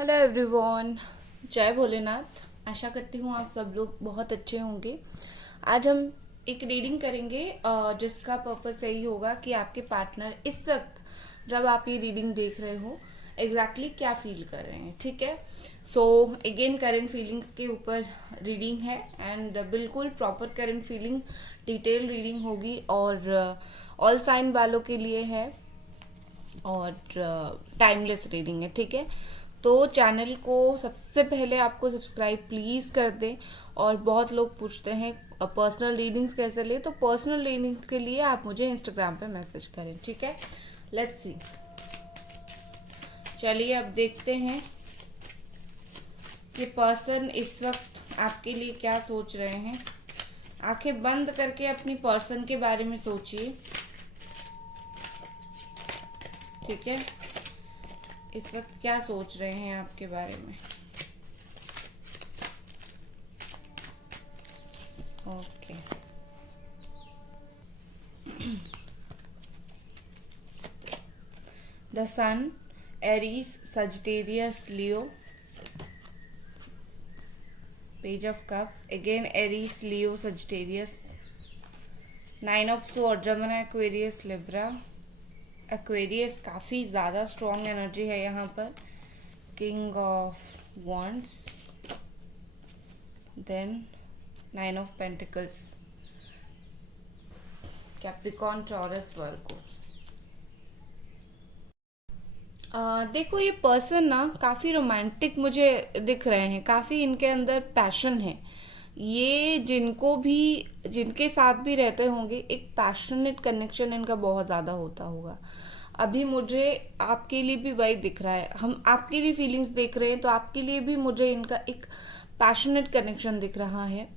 Hello everyone, जय भोलेनाथ। आशा करती हूँ आप सब लोग बहुत अच्छे होंगे। आज हम एक रीडिंग करेंगे जिसका पर्पस यही होगा कि आपके पार्टनर इस वक्त जब आप ये रीडिंग देख रहे हो एग्जैक्टली क्या फील कर रहे हैं। ठीक है, सो अगेन करंट फीलिंग्स के ऊपर रीडिंग है एंड बिल्कुल proper current feeling detail reading होगी और ऑल साइन वालों के लिए है और टाइमलेस रीडिंग है। ठीक है, तो चैनल को सबसे पहले आपको सब्सक्राइब प्लीज कर दें। और बहुत लोग पूछते हैं पर्सनल रीडिंग्स कैसे ले, तो पर्सनल रीडिंग्स के लिए आप मुझे इंस्टाग्राम पे मैसेज करें। ठीक है, लेट्स सी। चलिए अब देखते हैं कि पर्सन इस वक्त आपके लिए क्या सोच रहे हैं। आंखें बंद करके अपनी पर्सन के बारे में सोचिए। ठीक है, इस वक्त क्या सोच रहे हैं आपके बारे में। Okay, the sun, Aries, Sagittarius, Leo, page of cups, again Aries, Leo, Sagittarius, nine of sword, जमुना, एक्वेरियस, लिब्रा। एक्वेरियस काफी ज्यादा स्ट्रॉन्ग एनर्जी है यहाँ पर। King of wands, then nine of pentacles, Capricorn, Taurus, Virgo. देखो ये person ना काफी रोमांटिक मुझे दिख रहे हैं, काफी इनके अंदर पैशन है। ये जिनके साथ भी रहते होंगे एक पैशनेट कनेक्शन इनका बहुत ज्यादा होता होगा। अभी मुझे आपके लिए भी वही दिख रहा है, हम आपके लिए फीलिंग्स देख रहे हैं तो आपके लिए भी मुझे इनका एक पैशनेट कनेक्शन दिख रहा है।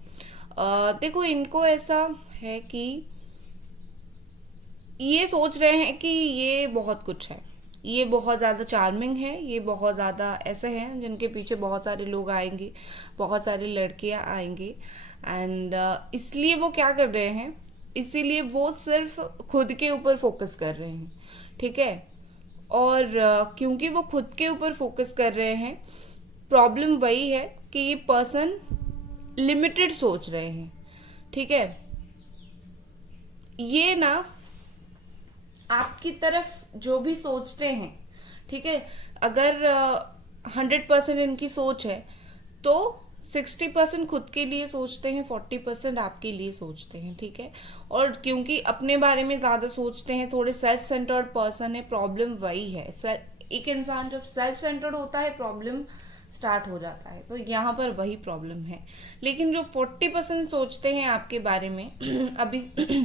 देखो इनको ऐसा है कि ये सोच रहे हैं कि ये बहुत कुछ है, ये बहुत ज्यादा चार्मिंग है, ये बहुत ज्यादा ऐसे हैं जिनके पीछे बहुत सारे लोग आएंगे, बहुत सारी लड़कियां आएंगी एंड इसलिए वो क्या कर रहे हैं, इसीलिए वो सिर्फ खुद के ऊपर फोकस कर रहे हैं। ठीक है, और क्योंकि वो खुद के ऊपर फोकस कर रहे हैं, प्रॉब्लम वही है कि ये पर्सन लिमिटेड सोच रहे हैं। ठीक है, ये ना आपकी तरफ जो भी सोचते हैं, ठीक है, अगर 100% इनकी सोच है तो 60% खुद के लिए सोचते हैं, 40% आपके लिए सोचते हैं। ठीक है, और क्योंकि अपने बारे में ज्यादा सोचते हैं, थोड़े सेल्फ सेंटर्ड पर्सन है, प्रॉब्लम वही है। एक इंसान जब सेल्फ सेंटर्ड होता है प्रॉब्लम स्टार्ट हो जाता है, तो यहाँ पर वही प्रॉब्लम है। लेकिन जो 40% सोचते हैं आपके बारे में अभी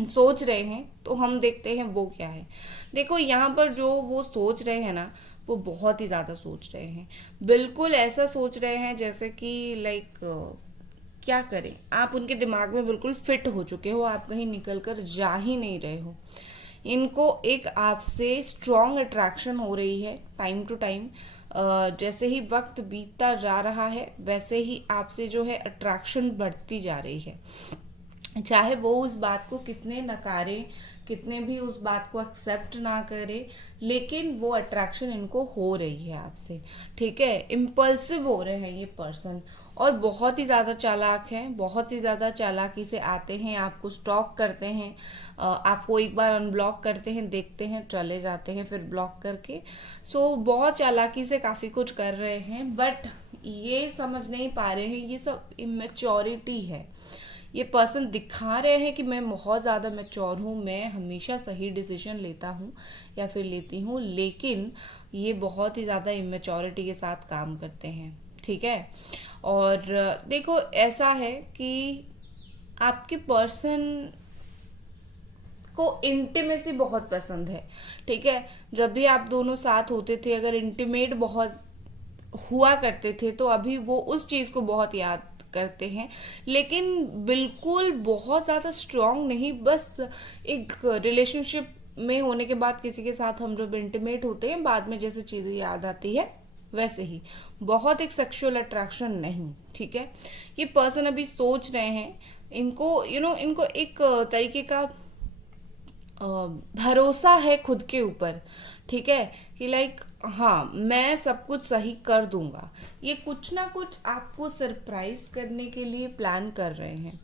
सोच रहे हैं, तो हम देखते हैं वो क्या है। देखो यहाँ पर जो वो सोच रहे हैं ना, वो बहुत ही ज्यादा सोच रहे हैं। बिल्कुल ऐसा सोच रहे हैं जैसे कि लाइक क्या करें, आप उनके दिमाग में बिल्कुल फिट हो चुके हो, आप कहीं निकल कर जा ही नहीं रहे हो। इनको एक आपसे स्ट्रॉन्ग अट्रैक्शन हो रही है टाइम टू टाइम। जैसे ही वक्त बीतता जा रहा है वैसे ही आपसे जो है अट्रैक्शन बढ़ती जा रही है। चाहे वो उस बात को कितने नकारे, कितने भी उस बात को एक्सेप्ट ना करे, लेकिन वो अट्रैक्शन इनको हो रही है आपसे। ठीक है, इम्पल्सिव हो रहे हैं ये पर्सन और बहुत ही ज्यादा चालाक हैं, बहुत ही ज्यादा चालाकी से आते हैं, आपको स्टॉक करते हैं, आपको एक बार अनब्लॉक करते हैं, देखते हैं, चले जाते हैं फिर ब्लॉक करके। सो बहुत चालाकी से काफी कुछ कर रहे हैं, बट ये समझ नहीं पा रहे हैं, ये सब इमेच्योरिटी है। ये पर्सन दिखा रहे हैं कि मैं बहुत ज्यादा मैच्योर हूँ, मैं हमेशा सही डिसीजन लेता हूँ या फिर लेती हूँ, लेकिन ये बहुत ही ज्यादा इमेच्योरिटी के साथ काम करते हैं। ठीक है, और देखो ऐसा है कि आपके पर्सन को इंटीमेसी बहुत पसंद है। ठीक है, जब भी आप दोनों साथ होते थे, अगर इंटीमेट बहुत हुआ करते थे, तो अभी वो उस चीज को बहुत याद करते हैं, लेकिन बिल्कुल बहुत ज्यादा स्ट्रांग नहीं। बस एक रिलेशनशिप में होने के बाद किसी के साथ हम जब इंटीमेट होते हैं, बाद में जैसे चीजें याद आती है वैसे ही, बहुत एक सेक्सुअल अट्रैक्शन नहीं। ठीक है, ये पर्सन अभी सोच रहे हैं, इनको इनको एक तरीके का भरोसा है खुद के ऊपर। ठीक है, कि लाइक हाँ, मैं सब कुछ सही कर दूंगा। ये कुछ ना कुछ आपको सरप्राइज करने के लिए प्लान कर रहे हैं।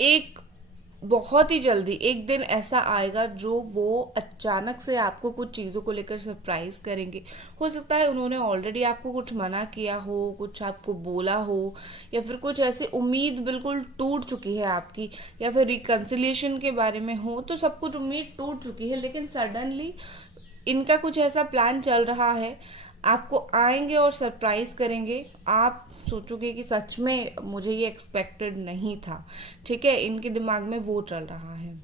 एक बहुत ही जल्दी एक दिन ऐसा आएगा जो वो अचानक से आपको कुछ चीज़ों को लेकर सरप्राइज करेंगे। हो सकता है उन्होंने ऑलरेडी आपको कुछ मना किया हो, कुछ आपको बोला हो, या फिर कुछ ऐसी उम्मीद बिल्कुल टूट चुकी है आपकी, या फिर रिकन्सिलिएशन के बारे में हो, तो सब कुछ उम्मीद टूट चुकी है, लेकिन सडनली इनका कुछ ऐसा प्लान चल रहा है, आपको आएंगे और सरप्राइज करेंगे। आप सोचोगे कि सच में मुझे ये एक्सपेक्टेड नहीं था। ठीक है, इनके दिमाग में वो चल रहा है।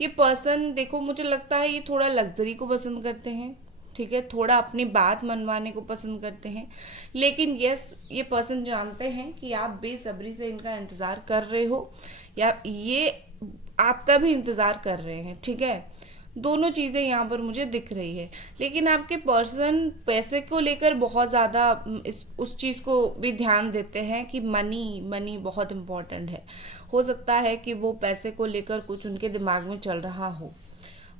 ये पर्सन देखो, मुझे लगता है ये थोड़ा लग्जरी को पसंद करते हैं। ठीक है, थोड़ा अपनी बात मनवाने को पसंद करते हैं, लेकिन यस, ये पर्सन जानते हैं कि आप बेसब्री से इनका इंतजार कर रहे हो, या ये आपका भी इंतजार कर रहे हैं। ठीक है, दोनों चीजें यहाँ पर मुझे दिख रही है। लेकिन आपके पर्सन पैसे को लेकर बहुत ज्यादा उस चीज को भी ध्यान देते हैं कि मनी मनी बहुत इम्पोर्टेंट है। हो सकता है कि वो पैसे को लेकर कुछ उनके दिमाग में चल रहा हो।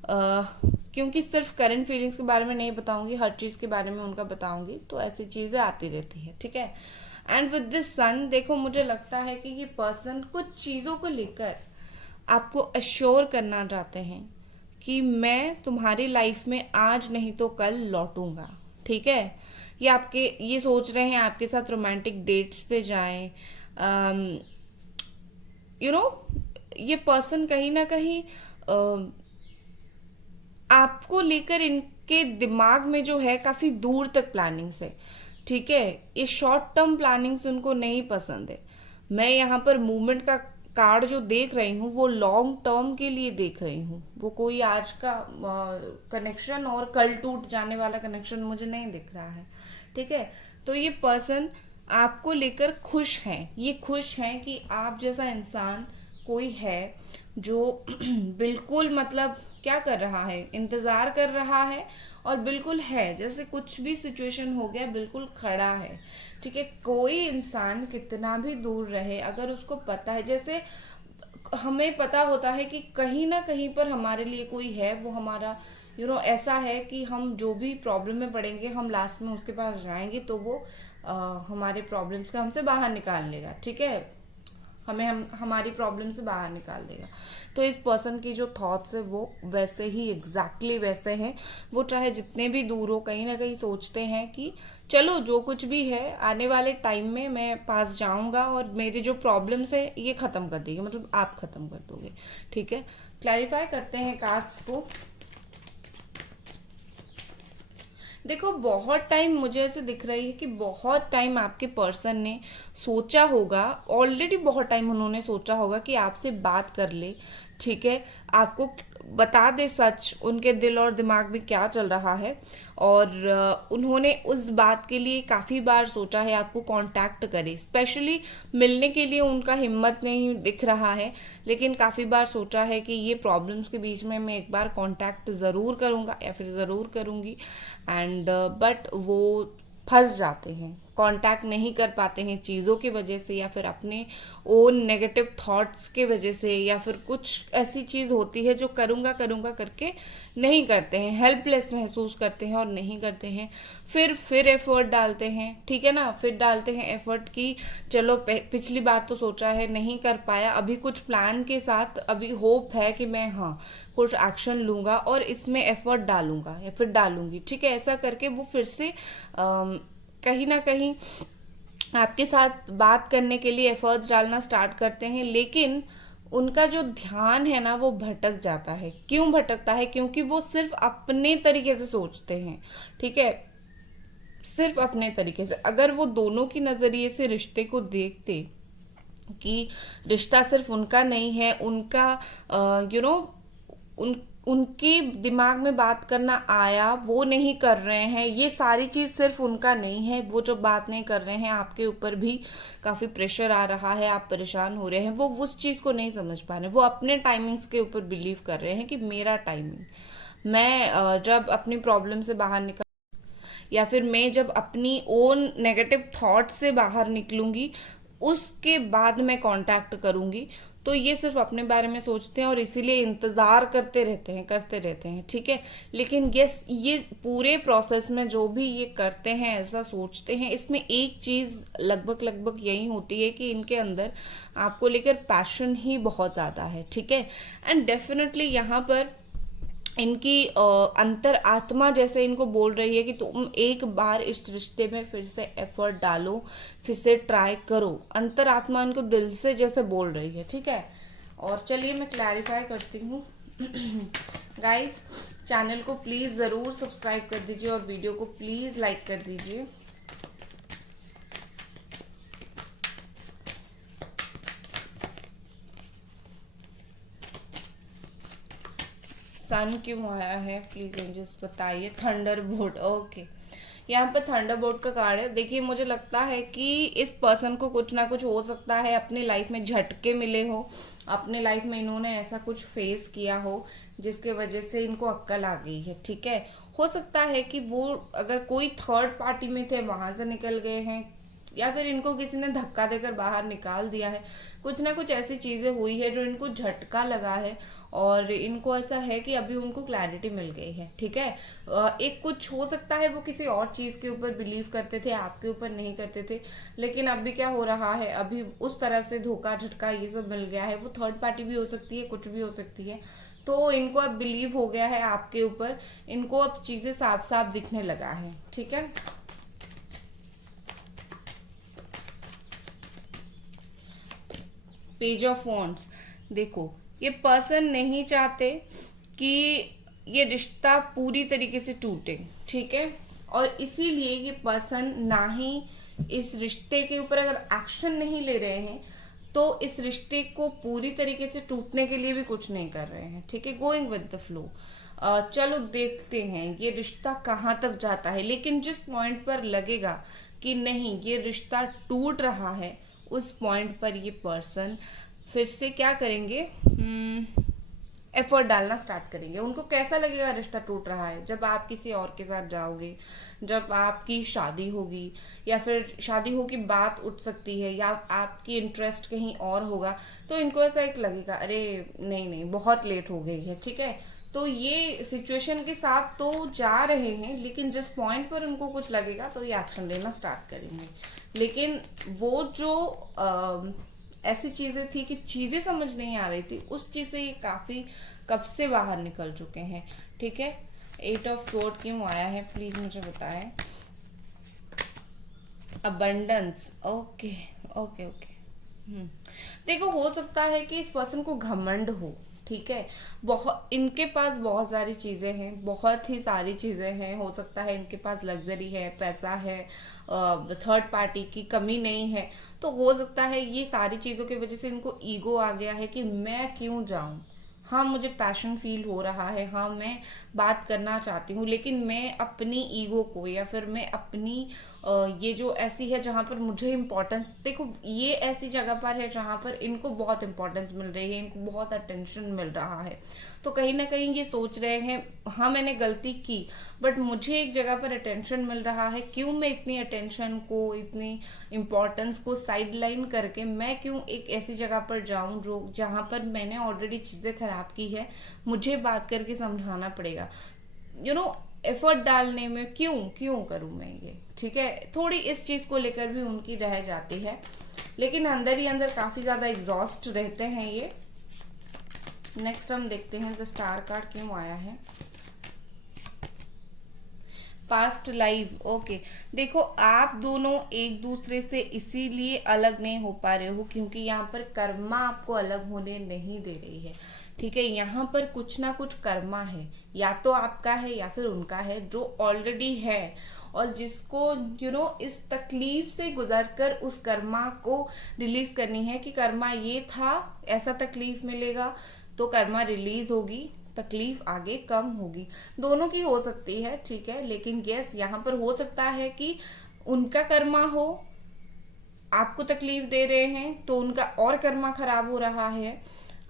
क्योंकि सिर्फ करंट फीलिंग्स के बारे में नहीं बताऊंगी, हर चीज के बारे में उनका बताऊंगी, तो ऐसी चीजें आती रहती है। ठीक है, एंड विद दिस सन देखो, मुझे लगता है कि ये पर्सन कुछ चीजों को लेकर आपको अश्योर करना चाहते हैं कि मैं तुम्हारी लाइफ में आज नहीं तो कल लौटूंगा। ठीक है, ये सोच रहे हैं आपके साथ रोमांटिक डेट्स पे जाएं। यू नो ये पर्सन कहीं ना कहीं आपको लेकर इनके दिमाग में जो है काफी दूर तक प्लानिंग्स है। ठीक है, ये शॉर्ट टर्म प्लानिंग्स उनको नहीं पसंद है। मैं यहाँ पर मूवमेंट का कार्ड जो देख रही हूँ वो लॉन्ग टर्म के लिए देख रही हूँ। वो कोई आज का कनेक्शन और कल टूट जाने वाला कनेक्शन मुझे नहीं दिख रहा है। ठीक है, तो ये पर्सन आपको लेकर खुश हैं। ये खुश हैं कि आप जैसा इंसान कोई है जो बिल्कुल मतलब क्या कर रहा है, इंतजार कर रहा है, और बिल्कुल है जैसे कुछ भी सिचुएशन हो गया बिल्कुल खड़ा है। ठीक है, कोई इंसान कितना भी दूर रहे, अगर उसको पता है, जैसे हमें पता होता है कि कहीं ना कहीं पर हमारे लिए कोई है, वो हमारा ऐसा है कि हम जो भी प्रॉब्लम में पड़ेंगे हम लास्ट में उसके पास जाएंगे तो वो हमारे प्रॉब्लम्स का हमसे बाहर निकाल लेगा। ठीक है, हम हमारी प्रॉब्लम से बाहर निकाल देगा। तो इस पर्सन की जो थॉट्स है वो वैसे ही एग्जैक्टली वैसे हैं। वो चाहे जितने भी दूर हो, कहीं ना कहीं सोचते हैं कि चलो जो कुछ भी है आने वाले टाइम में मैं पास जाऊंगा और मेरी जो प्रॉब्लम्स है ये खत्म कर देगी, मतलब आप खत्म कर दोगे। ठीक है, क्लैरिफाई करते हैं कार्ड्स को। देखो, बहुत टाइम मुझे ऐसे दिख रही है कि बहुत टाइम आपके पर्सन ने सोचा होगा, ऑलरेडी बहुत टाइम उन्होंने सोचा होगा कि आपसे बात कर ले। ठीक है, आपको बता दे सच, उनके दिल और दिमाग में क्या चल रहा है। और उन्होंने उस बात के लिए काफी बार सोचा है आपको कांटेक्ट करे, स्पेशली मिलने के लिए उनका हिम्मत नहीं दिख रहा है, लेकिन काफी बार सोचा है कि ये प्रॉब्लम्स के बीच में मैं एक बार कांटेक्ट जरूर करूंगा या फिर जरूर करूंगी, एंड बट वो फंस जाते हैं, कांटेक्ट नहीं कर पाते हैं चीज़ों की वजह से, या फिर अपने ओन नेगेटिव थॉट्स के वजह से, या फिर कुछ ऐसी चीज़ होती है जो करूँगा करूँगा करके नहीं करते हैं, हेल्पलेस महसूस करते हैं और नहीं करते हैं। फिर एफर्ट डालते हैं। ठीक है ना, फिर डालते हैं एफर्ट कि चलो पिछली बार तो सोचा है नहीं कर पाया, अभी कुछ प्लान के साथ अभी होप है कि मैं हाँ कुछ एक्शन लूंगा और इसमें एफर्ट डालूंगा या फिर डालूंगी। ठीक है, ऐसा करके वो फिर से कहीं ना कहीं आपके साथ बात करने के लिए एफर्ट्स डालना स्टार्ट करते हैं, लेकिन उनका जो ध्यान है ना वो भटक जाता है। क्यों भटकता है? क्योंकि वो सिर्फ अपने तरीके से सोचते हैं। ठीक है, सिर्फ अपने तरीके से। अगर वो दोनों की नजरिए से रिश्ते को देखते कि रिश्ता सिर्फ उनका नहीं है, उनका उनके दिमाग में बात करना आया, वो नहीं कर रहे हैं, ये सारी चीज सिर्फ उनका नहीं है, वो जो बात नहीं कर रहे हैं आपके ऊपर भी काफी प्रेशर आ रहा है, आप परेशान हो रहे हैं, वो उस चीज को नहीं समझ पा रहे हैं। वो अपने टाइमिंग्स के ऊपर बिलीव कर रहे हैं कि मेरा टाइमिंग, मैं जब अपनी प्रॉब्लम से बाहर निकल, या फिर मैं जब अपनी ओन नेगेटिव थॉट से बाहर निकलूंगी उसके बाद मैं कांटेक्ट करूंगी। तो ये सिर्फ अपने बारे में सोचते हैं और इसीलिए इंतजार करते रहते हैं, ठीक है। लेकिन ये पूरे प्रोसेस में जो भी ये करते हैं, ऐसा सोचते हैं, इसमें एक चीज लगभग लगभग यही होती है कि इनके अंदर आपको लेकर पैशन ही बहुत ज्यादा है, ठीक है। एंड डेफिनेटली यहाँ पर इनकी अंतर आत्मा जैसे इनको बोल रही है कि तुम एक बार इस रिश्ते में फिर से एफर्ट डालो, फिर से ट्राई करो। अंतर आत्मा इनको दिल से जैसे बोल रही है, ठीक है। और चलिए मैं क्लैरिफाई करती हूँ। गाइस, चैनल को प्लीज जरूर सब्सक्राइब कर दीजिए और वीडियो को प्लीज लाइक कर दीजिए। सन क्यों आया है प्लीज एंजल्स बताइए। Thunderbolt, okay. यहाँ पे थंडरबोल्ट का कार्ड है। देखिए, मुझे लगता है कि इस पर्सन को कुछ ना कुछ हो सकता है, अपनी लाइफ में झटके मिले हो, अपने लाइफ में इन्होंने ऐसा कुछ फेस किया हो जिसके वजह से इनको अक्ल आ गई है, ठीक है। हो सकता है कि वो अगर कोई थर्ड पार्टी में थे वहां से निकल गए हैं, या फिर इनको किसी ने धक्का देकर बाहर निकाल दिया है। कुछ ना कुछ ऐसी चीजें हुई है जो इनको झटका लगा है और इनको ऐसा है कि अभी उनको क्लैरिटी मिल गई है, ठीक है। एक कुछ हो सकता है वो किसी और चीज के ऊपर बिलीव करते थे, आपके ऊपर नहीं करते थे, लेकिन अभी क्या हो रहा है, अभी उस तरफ से धोखा झटका ये सब मिल गया है। वो थर्ड पार्टी भी हो सकती है, कुछ भी हो सकती है। तो इनको अब बिलीव हो गया है आपके ऊपर, इनको अब चीजें साफ साफ दिखने लगा है, ठीक है। पेज ऑफ वॉन्ड्स, देखो ये पर्सन नहीं चाहते कि ये रिश्ता पूरी तरीके से टूटे, ठीक है। और इसीलिए ये पर्सन ना ही इस रिश्ते के ऊपर अगर एक्शन नहीं ले रहे हैं तो इस रिश्ते को पूरी तरीके से टूटने के लिए भी कुछ नहीं कर रहे हैं, ठीक है। Going with the flow. चलो देखते हैं ये रिश्ता कहाँ तक जाता है। लेकिन जिस पॉइंट पर लगेगा कि नहीं ये रिश्ता टूट रहा है, उस पॉइंट पर ये पर्सन फिर से क्या करेंगे, एफर्ट डालना स्टार्ट करेंगे। उनको कैसा लगेगा रिश्ता टूट रहा है, जब आप किसी और के साथ जाओगे, जब आपकी शादी होगी, या फिर शादी हो की बात उठ सकती है, या आपकी इंटरेस्ट कहीं और होगा, तो इनको ऐसा एक लगेगा अरे नहीं नहीं बहुत लेट हो गई है, ठीक है। तो ये सिचुएशन के साथ तो जा रहे हैं, लेकिन जिस पॉइंट पर उनको कुछ लगेगा तो ये एक्शन लेना स्टार्ट करेंगे। लेकिन वो जो ऐसी चीजें थी कि चीजें समझ नहीं आ रही थी, उस चीज से ये काफी कब से बाहर निकल चुके हैं, ठीक है। 8 ऑफ स्वॉर्ड क्यों आया है प्लीज मुझे बताएं। Abundance, okay okay okay. देखो, हो सकता है कि इस पर्सन को घमंड हो, ठीक है। बहुत इनके पास बहुत सारी चीजें हैं, बहुत ही सारी चीजें हैं। हो सकता है इनके पास लग्जरी है, पैसा है, थर्ड पार्टी की कमी नहीं है। तो हो सकता है ये सारी चीजों की वजह से इनको ईगो आ गया है कि मैं क्यों जाऊं। हाँ, मुझे पैशन फील हो रहा है, हाँ मैं बात करना चाहती हूँ, लेकिन मैं अपनी ईगो को या फिर मैं अपनी ये जो ऐसी है जहां पर मुझे इम्पोर्टेंस, देखो ये ऐसी जगह पर है जहां पर इनको बहुत इम्पोर्टेंस मिल रही है, इनको बहुत अटेंशन मिल रहा है। तो कहीं ना कहीं ये सोच रहे हैं हाँ मैंने गलती की, बट मुझे एक जगह पर अटेंशन मिल रहा है, क्यों मैं इतनी अटेंशन को, इतनी इम्पोर्टेंस को साइड लाइन करके मैं क्यों एक ऐसी जगह पर जाऊं जो जहां पर मैंने ऑलरेडी चीजें खराब की है, मुझे बात करके समझाना पड़ेगा। एफर्ट डालने में क्यों क्यों करूं मैं ये, ठीक है। थोड़ी इस चीज को लेकर भी उनकी रह जाती है, लेकिन अंदर ही अंदर काफी ज्यादा एग्जॉस्ट रहते हैं ये। नेक्स्ट हम देखते हैं द स्टार कार्ड क्यों आया है। Past life, okay. देखो, आप दोनों एक दूसरे से इसीलिए अलग नहीं हो पा रहे हो क्योंकि यहाँ पर कर्मा आपको अलग होने नहीं दे रही है, ठीक है। यहाँ पर कुछ ना कुछ कर्मा है, या तो आपका है या फिर उनका है, जो ऑलरेडी है और जिसको इस तकलीफ से गुजरकर उस कर्मा को रिलीज करनी है कि कर्मा ये था, ऐसा तकलीफ मिलेगा तो कर्मा रिलीज होगी, तकलीफ आगे कम होगी। दोनों की हो सकती है, ठीक है। लेकिन यस, यहाँ पर हो सकता है कि उनका कर्मा हो, आपको तकलीफ दे रहे हैं तो उनका और कर्मा खराब हो रहा है।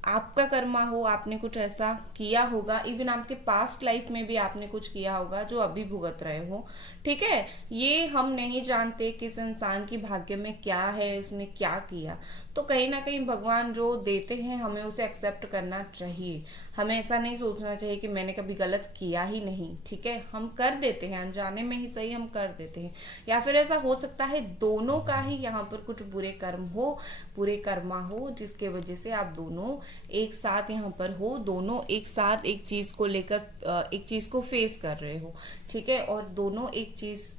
आपका कर्मा हो, आपने कुछ ऐसा किया होगा, इवन आपके पास्ट लाइफ में भी आपने कुछ किया होगा जो अभी भुगत रहे हो, ठीक है, ये हम नहीं जानते किस इंसान की भाग्य में क्या है, उसने क्या किया। तो कहीं ना कहीं भगवान जो देते हैं हमें उसे एक्सेप्ट करना चाहिए। हमें ऐसा नहीं सोचना चाहिए कि मैंने कभी गलत किया ही नहीं। ठीक है, हम कर देते हैं, अनजाने में ही सही हम कर देते हैं। या फिर ऐसा हो सकता है दोनों का ही यहाँ पर कुछ बुरे कर्म हो, बुरे कर्मा हो, जिसके वजह से आप दोनों एक साथ यहाँ पर हो, दोनों एक साथ एक चीज को लेकर एक चीज को फेस कर रहे हो। ठीक है, और दोनों एक चीज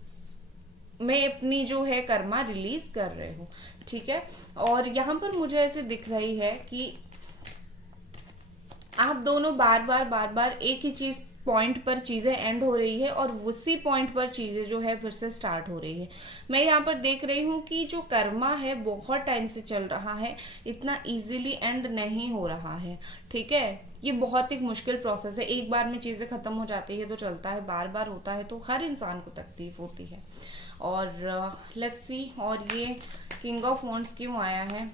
में अपनी जो है कर्मा रिलीज कर रहे हो। ठीक है, और यहाँ पर मुझे ऐसे दिख रही है कि आप दोनों बार बार एक ही चीज पॉइंट पर चीजें एंड हो रही है और उसी पॉइंट पर चीजें जो है फिर से स्टार्ट हो रही है। मैं यहाँ पर देख रही हूँ कि जो कर्मा है बहुत टाइम से चल रहा है, इतना इजीली एंड नहीं हो रहा है। ठीक है, ये बहुत एक मुश्किल प्रोसेस है। एक बार में चीजें खत्म हो जाती है तो चलता है, बार बार होता है तो हर इंसान को तकलीफ होती है। और लेट्स सी, और ये किंग ऑफ वॉन्ड्स क्यों आया है?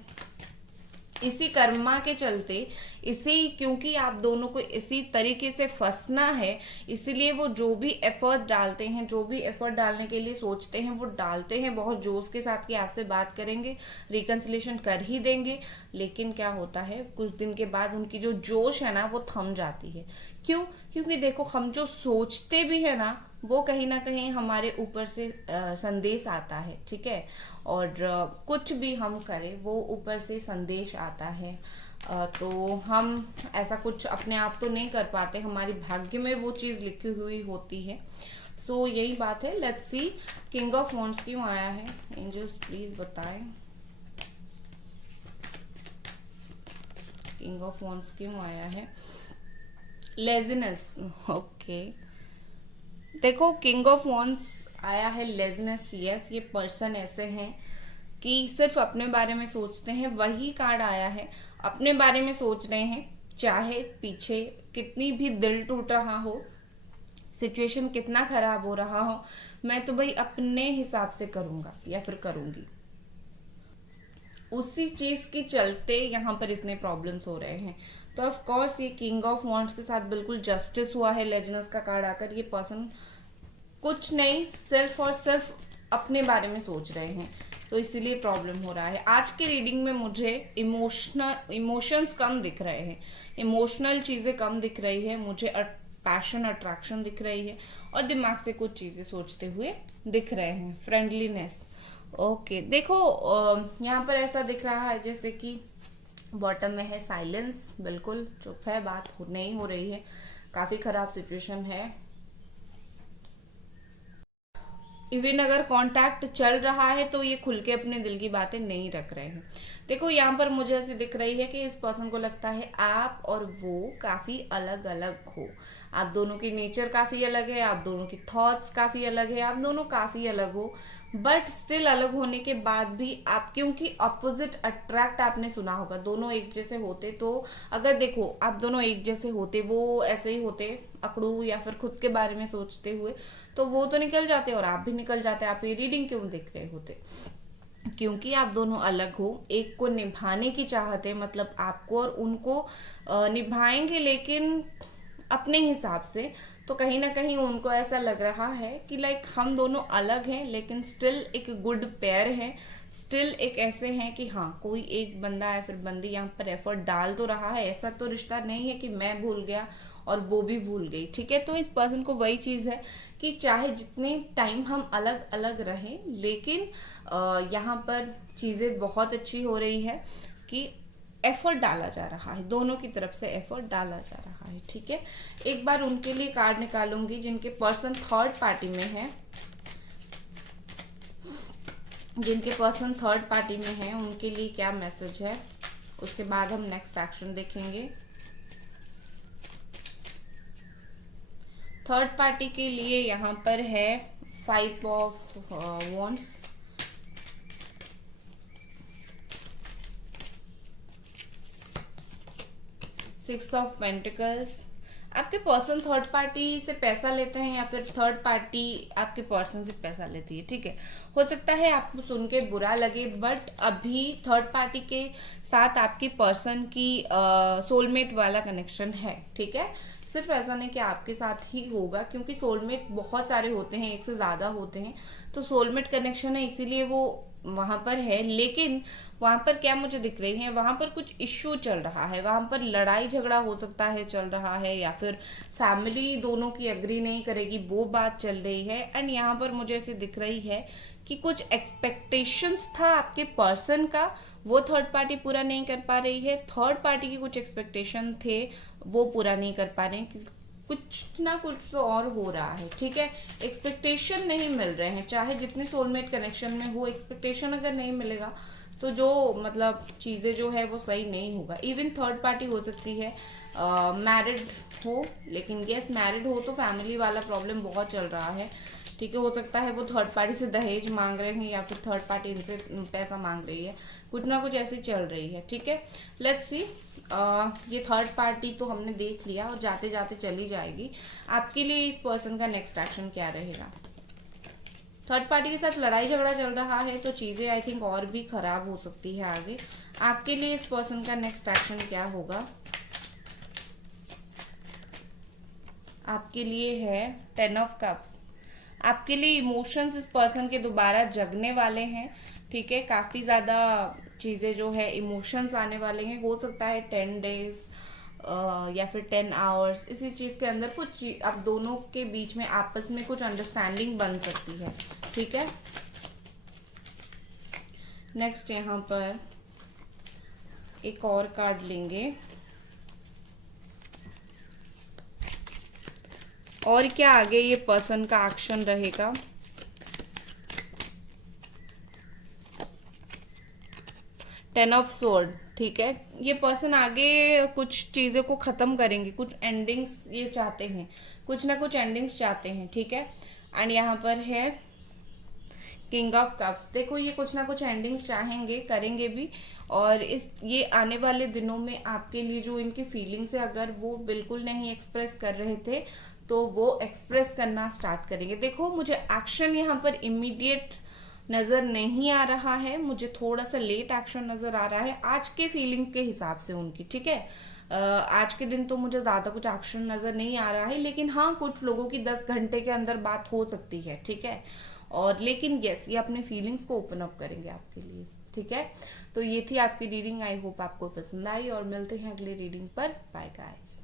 इसी कर्मा के चलते, इसी क्योंकि आप दोनों को इसी तरीके से फंसना है, इसीलिए वो जो भी एफर्ट डालते हैं, जो भी एफर्ट डालने के लिए सोचते हैं वो डालते हैं बहुत जोश के साथ कि आपसे बात करेंगे, रिकंसिलेशन कर ही देंगे। लेकिन क्या होता है, कुछ दिन के बाद उनकी जो जोश है ना वो थम जाती है। क्यों? क्योंकि देखो, हम जो सोचते भी है ना वो कहीं ना कहीं हमारे ऊपर से संदेश आता है। ठीक है, और कुछ भी हम करें वो ऊपर से संदेश आता है। तो हम ऐसा कुछ अपने आप तो नहीं कर पाते, हमारी भाग्य में वो चीज लिखी हुई होती है। सो यही बात है। Let's see, king of wands क्यों आया है? एंजल्स प्लीज बताएं, किंग ऑफ वॉन्ड्स क्यों आया है? लेजीनेस। ओके, देखो किंग ऑफ वॉन्ड्स आया है, लेजीनेस। यस, ये पर्सन ऐसे हैं कि सिर्फ अपने बारे में सोचते हैं। वही कार्ड आया है, अपने बारे में सोच रहे हैं, चाहे पीछे कितनी भी दिल टूट रहा हो, सिचुएशन कितना खराब हो रहा हो, मैं तो भाई अपने हिसाब से करूंगा या फिर करूंगी। उसी चीज के चलते यहाँ पर इतने प्रॉब्लम्स हो रहे हैं। तो ऑफ कोर्स ये किंग ऑफ वॉन्ड्स के साथ बिल्कुल जस्टिस हुआ है। लेजेंड्स का कार्ड आकर ये पर्सन कुछ नहीं, सिर्फ और सिर्फ अपने बारे में सोच रहे हैं, तो इसीलिए प्रॉब्लम हो रहा है। आज की रीडिंग में मुझे इमोशंस कम दिख रहे हैं, इमोशनल चीजें कम दिख रही है मुझे, पैशन अट्रैक्शन दिख रही है, और दिमाग से कुछ चीजें सोचते हुए दिख रहे हैं। फ्रेंडलीनेस। ओके, देखो यहाँ पर ऐसा दिख रहा है जैसे कि बॉटम में है साइलेंस, बिल्कुल चुप है, बात नहीं हो रही है, काफी खराब सिचुएशन है। इवन अगर कांटेक्ट चल रहा है तो ये खुल के अपने दिल की बातें नहीं रख रहे हैं। देखो यहाँ पर मुझे ऐसे दिख रही है कि इस पर्सन को लगता है आप और वो काफी अलग अलग हो, आप दोनों की नेचर काफी अलग है, आप दोनों की थॉट्स काफी अलग है, आप दोनों काफी अलग हो, बट स्टिल अलग होने के बाद भी आप, क्योंकि अपोजिट अट्रैक्ट आपने सुना होगा, दोनों एक जैसे होते तो, अगर देखो आप दोनों एक जैसे होते, वो ऐसे ही होते अकड़ू या फिर खुद के बारे में सोचते हुए, तो वो तो निकल जाते और आप भी निकल जाते। आप ये रीडिंग क्यों देख रहे होते? क्योंकि आप दोनों अलग हो, एक को निभाने की चाहत है, मतलब आपको और उनको निभाएंगे लेकिन अपने हिसाब से। तो कहीं ना कहीं उनको ऐसा लग रहा है कि लाइक हम दोनों अलग हैं लेकिन स्टिल एक गुड पेयर है, स्टिल एक ऐसे हैं कि हाँ कोई एक बंदा या फिर बंदी यहाँ पर एफर्ट डाल तो रहा है। ऐसा तो रिश्ता नहीं है कि मैं भूल गया और वो भी भूल गई। ठीक है, तो इस पर्सन को वही चीज है कि चाहे जितने टाइम हम अलग अलग रहें, लेकिन यहाँ पर चीजें बहुत अच्छी हो रही है कि एफर्ट डाला जा रहा है, दोनों की तरफ से एफर्ट डाला जा रहा है। ठीक है, एक बार उनके लिए कार्ड निकालूंगी जिनके पर्सन थर्ड पार्टी में है, जिनके पर्सन थर्ड पार्टी में है उनके लिए क्या मैसेज है, उसके बाद हम नेक्स्ट एक्शन देखेंगे। थर्ड पार्टी के लिए यहाँ पर है 5 ऑफ वॉन्ड्स, 6 ऑफ पेंटिकल्स। आपके पर्सन थर्ड पार्टी से पैसा लेते हैं या फिर थर्ड पार्टी आपके पर्सन से पैसा लेती है। ठीक है, हो सकता है आपको सुन के बुरा लगे, बट अभी थर्ड पार्टी के साथ आपके पर्सन की सोलमेट वाला कनेक्शन है। ठीक है, सिर्फ ऐसा नहीं कि आपके साथ ही होगा, क्योंकि सोलमेट बहुत सारे होते हैं, एक से ज्यादा होते हैं, तो सोलमेट कनेक्शन है इसीलिए वो वहां पर है। लेकिन वहां पर क्या मुझे दिख रही है, वहां पर कुछ इश्यू चल रहा है, वहां पर लड़ाई झगड़ा हो सकता है चल रहा है, या फिर फैमिली दोनों की एग्री नहीं करेगी वो बात चल रही है। एंड यहाँ पर मुझे ऐसे दिख रही है कि कुछ एक्सपेक्टेशंस था आपके पर्सन का, वो थर्ड पार्टी पूरा नहीं कर पा रही है, थर्ड पार्टी के कुछ एक्सपेक्टेशन थे वो पूरा नहीं कर पा रहे हैं, कुछ ना कुछ तो और हो रहा है, ठीक है। एक्सपेक्टेशन नहीं मिल रहे हैं, चाहे जितने सोलमेट कनेक्शन में हो, एक्सपेक्टेशन अगर नहीं मिलेगा तो जो मतलब चीजें जो है वो सही नहीं होगा। इवन थर्ड पार्टी हो सकती है, मैरिड हो, लेकिन यस मैरिड हो तो फैमिली वाला प्रॉब्लम बहुत चल रहा है, ठीक है। हो सकता है वो थर्ड पार्टी से दहेज मांग रहे हैं, या फिर थर्ड पार्टी इनसे पैसा मांग रही है, कुछ ना कुछ ऐसी चल रही है, ठीक है। लेट्स सी, ये थर्ड पार्टी तो हमने देख लिया और जाते जाते चली जाएगी। आपके लिए इस पर्सन का नेक्स्ट एक्शन क्या रहेगा? थर्ड पार्टी के साथ लड़ाई झगड़ा चल रहा है, तो चीजें आई थिंक और भी खराब हो सकती है आगे। आपके लिए इस पर्सन का नेक्स्ट एक्शन क्या होगा? आपके लिए है 10 ऑफ कप्स। आपके लिए इमोशंस इस पर्सन के दोबारा जगने वाले हैं, ठीक है। काफी ज्यादा चीजें जो है इमोशंस आने वाले हैं, हो सकता है 10 डेज या फिर 10 आवर्स, इसी चीज के अंदर कुछ अब दोनों के बीच में आपस में कुछ अंडरस्टैंडिंग बन सकती है, ठीक है। नेक्स्ट यहाँ पर एक और कार्ड लेंगे, और क्या आगे ये पर्सन का एक्शन रहेगा? टेन ऑफ स्वॉर्ड, ठीक है। ये पर्सन आगे कुछ चीजों को खत्म करेंगे, कुछ एंडिंग्स ये चाहते हैं, कुछ ना कुछ एंडिंग्स चाहते हैं, ठीक है। एंड यहाँ पर है किंग ऑफ कप्स। देखो ये कुछ ना कुछ एंडिंग्स चाहेंगे, करेंगे भी, और इस ये आने वाले दिनों में आपके लिए जो इनकी फीलिंग्स है, अगर वो बिल्कुल नहीं एक्सप्रेस कर रहे थे तो वो एक्सप्रेस करना स्टार्ट करेंगे। देखो मुझे एक्शन यहाँ पर इमीडिएट नजर नहीं आ रहा है, मुझे थोड़ा सा लेट एक्शन नजर आ रहा है आज के फीलिंग के हिसाब से उनकी, ठीक है। आज के दिन तो मुझे ज्यादा कुछ एक्शन नजर नहीं आ रहा है, लेकिन हाँ कुछ लोगों की 10 घंटे के अंदर बात हो सकती है, ठीक है। और लेकिन यस ये अपनी फीलिंग्स को ओपन अप करेंगे आपके लिए, ठीक है। तो ये थी आपकी रीडिंग, आई होप आपको पसंद आई, और मिलते हैं अगली रीडिंग पर। Bye guys.